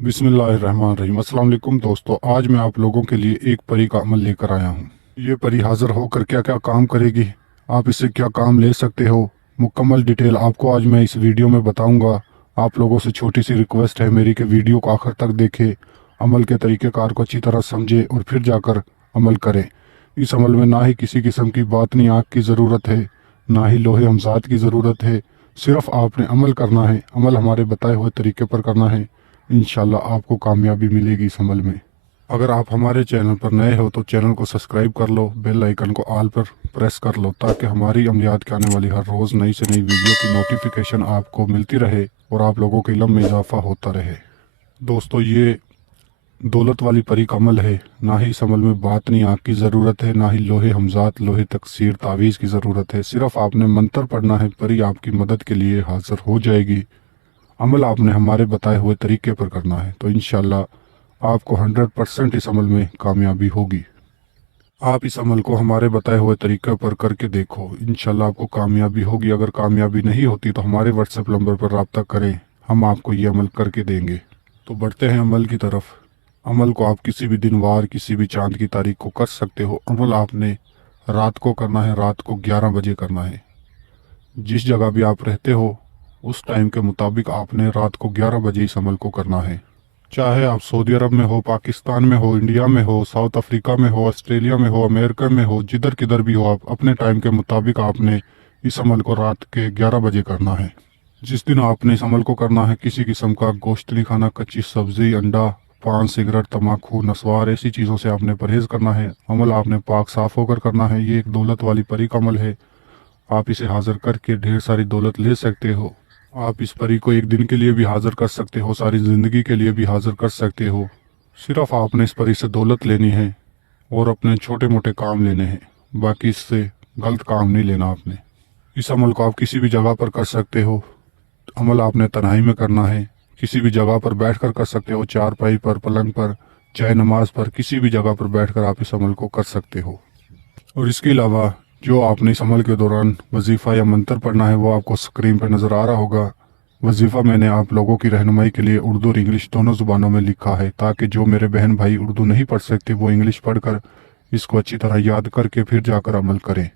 बिस्मिल्लाहिर्रहमानिर्रहीम। अस्सलाम वालेकुम दोस्तों, आज मैं आप लोगों के लिए एक परी का अमल लेकर आया हूँ। ये परी हाज़िर होकर क्या क्या काम करेगी, आप इससे क्या काम ले सकते हो, मुकम्मल डिटेल आपको आज मैं इस वीडियो में बताऊंगा। आप लोगों से छोटी सी रिक्वेस्ट है मेरी कि वीडियो को आखिर तक देखें, अमल के तरीक़ेकार को अच्छी तरह समझें और फिर जाकर अमल करें। इस अमल में ना ही किसी किस्म की बातनी आग की ज़रूरत है, ना ही लोहे हमजात की ज़रूरत है। सिर्फ़ आपने अमल करना है, अमल हमारे बताए हुए तरीके पर करना है। इंशाल्लाह आपको कामयाबी मिलेगी इस अमल में। अगर आप हमारे चैनल पर नए हो तो चैनल को सब्सक्राइब कर लो, बेल आइकन को ऑल पर प्रेस कर लो ताकि हमारी अमलियात के आने वाली हर रोज़ नई से नई वीडियो की नोटिफिकेशन आपको मिलती रहे और आप लोगों के इल्म में इजाफा होता रहे। दोस्तों, ये दौलत वाली परी का अमल है। ना ही इस अमल में बातनी आग की ज़रूरत है, ना ही लोहे हमजात, लोहे तकसीर, तावीज़ की ज़रूरत है। सिर्फ आपने मंत्र पढ़ना है, परी आपकी मदद के लिए हाजिर हो जाएगी। अमल आपने हमारे बताए हुए तरीके पर करना है तो इंशाल्लाह आपको 100% इस अमल में कामयाबी होगी। आप इस अमल को हमारे बताए हुए तरीके पर करके देखो, इंशाल्लाह आपको कामयाबी होगी। अगर कामयाबी नहीं होती तो हमारे व्हाट्सएप नंबर पर रब्ता करें, हम आपको ये अमल करके देंगे। तो बढ़ते हैं अमल की तरफ। अमल को आप किसी भी दिन वार, किसी भी चांद की तारीख को कर सकते हो। अमल आपने रात को करना है, रात को 11 बजे करना है। जिस जगह भी आप रहते हो उस टाइम के मुताबिक आपने रात को 11 बजे इस अमल को करना है। चाहे आप सऊदी अरब में हो, पाकिस्तान में हो, इंडिया में हो, साउथ अफ्रीका में हो, ऑस्ट्रेलिया में हो, अमेरिका में हो, जिधर किधर भी हो, आप अपने टाइम के मुताबिक आपने इस अमल को रात के 11 बजे करना है। जिस दिन आपने इस अमल को करना है, किसी किस्म का गोश्त नहीं खाना, कच्ची सब्जी, अंडा, पान, सिगरेट, तम्बाकू, नस्वार, ऐसी चीज़ों से आपने परहेज़ करना है। अमल आपने पाक साफ़ होकर करना है। ये एक दौलत वाली परी का अमल है। आप इसे हाजिर करके ढेर सारी दौलत ले सकते हो। आप इस परी को एक दिन के लिए भी हाजिर कर सकते हो, सारी ज़िंदगी के लिए भी हाजिर कर सकते हो। सिर्फ आपने इस परी से दौलत लेनी है और अपने छोटे मोटे काम लेने हैं, बाकी इससे गलत काम नहीं लेना आपने। इस अमल को आप किसी भी जगह पर कर सकते हो। अमल आपने तन्हाई में करना है, किसी भी जगह पर बैठ कर सकते हो, चारपाई पर, पलंग पर, चाहे नमाज पर, किसी भी जगह पर बैठ कर आप इस अमल को कर सकते हो। और इसके अलावा जो आपने इस अमल के दौरान वजीफ़ा या मंत्र पढ़ना है वो आपको स्क्रीन पर नज़र आ रहा होगा। वजीफ़ा मैंने आप लोगों की रहनुमाई के लिए उर्दू और इंग्लिश दोनों ज़ुबानों में लिखा है ताकि जो मेरे बहन भाई उर्दू नहीं पढ़ सकते वो इंग्लिश पढ़कर इसको अच्छी तरह याद करके फिर जाकर अमल करें।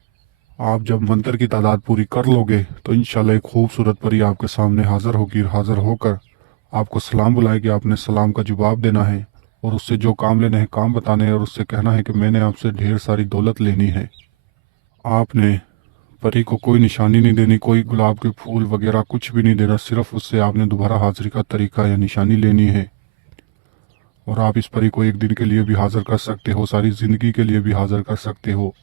आप जब मंत्र की तादाद पूरी कर लोगे तो इंशाल्लाह एक खूबसूरत परी आपके सामने हाज़िर होगी। हाज़िर होकर आपको सलाम बुलाएगी, आपने सलाम का जवाब देना है और उससे जो काम लेने हैं काम बताने हैं और उससे कहना है कि मैंने आपसे ढेर सारी दौलत लेनी है। आपने परी को कोई निशानी नहीं देनी, कोई गुलाब के फूल वगैरह कुछ भी नहीं देना। सिर्फ उससे आपने दोबारा हाजिरी का तरीका या निशानी लेनी है। और आप इस परी को एक दिन के लिए भी हाजिर कर सकते हो, सारी ज़िंदगी के लिए भी हाजिर कर सकते हो।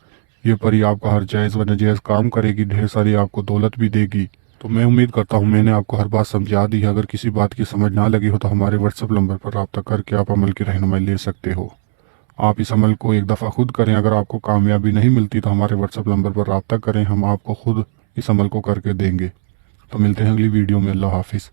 ये परी आपका हर जायज़ व नाजायज़ काम करेगी, ढेर सारी आपको दौलत भी देगी। तो मैं उम्मीद करता हूँ मैंने आपको हर बात समझा दी है। अगर किसी बात की समझ ना लगी हो तो हमारे व्हाट्सएप नंबर पर रब्ता करके आप अमल की रहनुमाई ले सकते हो। आप इस अमल को एक दफ़ा खुद करें। अगर आपको कामयाबी नहीं मिलती तो हमारे व्हाट्सएप नंबर पर रब्ता करें, हम आपको खुद इस अमल को करके देंगे। तो मिलते हैं अगली वीडियो में। अल्लाह हाफिज़।